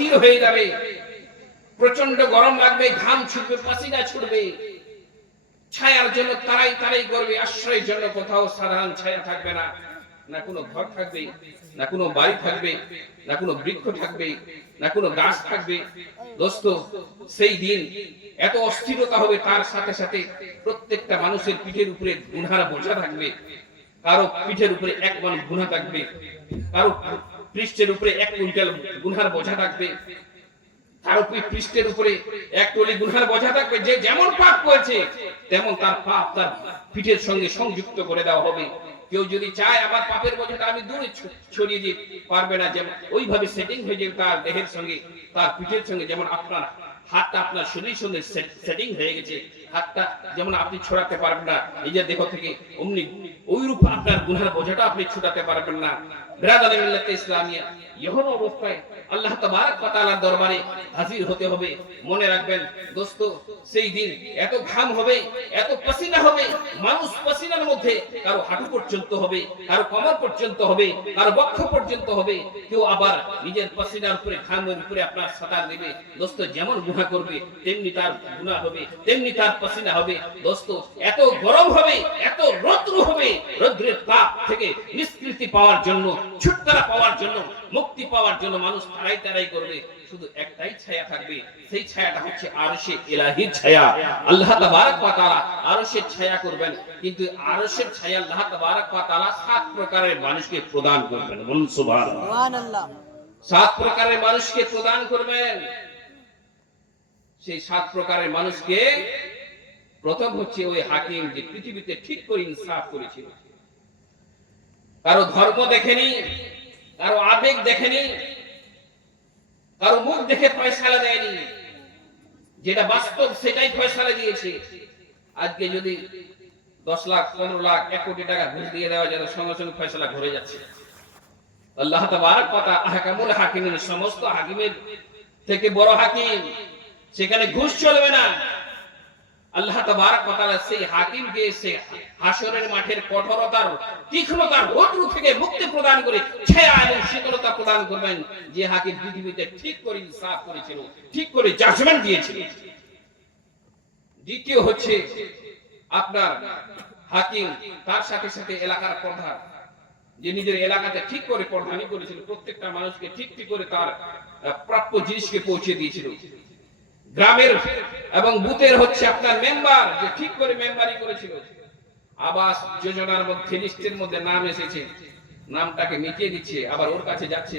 অস্থির হয়ে যাবে। প্রচণ্ড গরম লাগবে, ঘাম ছুটবে, পাসিনা ছুটবে। ছায়ার জন্য তারাই তারাই করবে আশ্রয়ের জন্য কোথাও সাধারণ ছায়া থাকবে না। না কোনো ঘর থাকবে, না কোনো বাড়ি থাকবে, না কোনো বৃক্ষ থাকবে, না কোনো গাছ থাকবে। দোস্ত, সেই দিন এত অস্থিরতা হবে, তার সাথে সাথে প্রত্যেকটা মানুষের পিঠের উপরে গুনহার বোঝা থাকবে। কারও পিঠের উপরে এক মান গুনা থাকবে। কারও পৃষ্ঠের উপরে এক কুইন্টাল গুনহার বোঝা থাকবে। কারও পি- পৃষ্ঠের উপরে এক টলি গুনহার বোঝা থাকবে। যে যেমন পাপ করেছে, তেমন তার পাপ তার পিঠের সঙ্গে সংযুক্ত করে দেওয়া হবে। কেউ যদি চায়, আমার পাপের বোঝাটা আমি দূরে ছড়িয়ে দিতে পারবে না। যেমন ওইভাবে সেটিং হয়ে যাবে তার দেহের সঙ্গে, তার পিঠের সঙ্গে যেমন আপনার হাতটা আপনার শরীর সঙ্গে সেটিং হয়ে গেছে হাতটা যেমন আপনি ছড়াতে পারবেন না নিজের দেহ থেকে, অমনি ওইরূপ আপনার গুনহার বোঝাটা আপনি ছুটাতে পারবেন না। মনে মানুষ পসিনার মধ্যে কারও হাঁটু পর্যন্ত হবে, কারও পর্যন্ত হবে, কারও বক্ষ পর্যন্ত হবে, কেউ আবার নিজের পসিনার উপরে, ঘামের উপরে আপনার সাঁতার দেবে দোস্ত, যেমন গুনাহ করবে, তেমনি তার গুনাহ হবে, তেমনি তার পসিনা হবে। দোস্ত এত গরম হবে এত রৌদ্র হবে রৌদ্রের তাপ থেকে নিষ্কৃতি পাওয়ার জন্য ছুটকারা পাওয়ার জন্য মুক্তি পাওয়ার জন্য মানুষ তারাই তারাই করবে। শুধু একটাই ছায়া থাকবে সেই ছায়াটা হচ্ছে আরশে ইলাহির ছায়া। আল্লাহ তাবারক ওয়া তাআলা আরশের ছায়া করবেন কিন্তু আরশের ছায়া আল্লাহ তাবারক ওয়া তাআলা সাত প্রকারের মানুষকে প্রদান করবেন। বলুন সুবহানাল্লাহ। সুবহানাল্লাহ। সাত প্রকারের মানুষকে প্রদান করবেন। সেই সাত প্রকারের মানুষকে প্রথম হচ্ছে ওই হাকিম যে পৃথিবীতে ঠিক করে ইনসাফ করেছিল। কারও ধর্ম দেখেনি, কারও আবেগ দেখেনি, কারও মুখ দেখে ফয়সালা দেয়নি। যেটা বাস্তব সেটাই ফয়সালা দিয়েছে। আজকে যদি দশ লাখ, পনেরো লাখ, এক কোটি টাকা ঘুষ দিয়ে দেওয়া যায় সঙ্গে সঙ্গে ফয়সালা ঘুরে যাচ্ছে। আল্লাহ তাবারক ওয়া তাআলা আহকামুল হাকিমের সমস্ত হাকিমের থেকে বড় হাকিম, সেখানে ঘুষ চলবে না। আল্লাহ তাবারক তাআলা সেই হাকিমকে সে হাসরের মাঠের কঠোরতার, তীক্ষ্ণতার রৌদ্র থেকে মুক্তি প্রদান করে ছায়া এবং শীতলতা প্রদান করবেন। যে হাকিম পৃথিবীতে ঠিক করে ইনসাফ করেছিল, ঠিক করে জাজমেন্ট দিয়েছিল। দ্বিতীয় হচ্ছে আপনার হাকিম তার সাথে সাথে এলাকার প্রধান যে নিজের এলাকাতে ঠিক করে প্রধানী করেছিল, প্রত্যেকটা মানুষকে ঠিক ঠিক করে তার প্রাপ্য জিনিসকে পৌঁছে দিয়েছিল। গ্রামের এবং বুথের হচ্ছে আপনার মেম্বার, যে ঠিক করে মেম্বারি করেছিল। আবাস যোজনার মধ্যে, লিস্টের মধ্যে নাম এসেছে। নামটাকে মিটিয়ে দিচ্ছে, আবার ওর কাছে যাচ্ছে।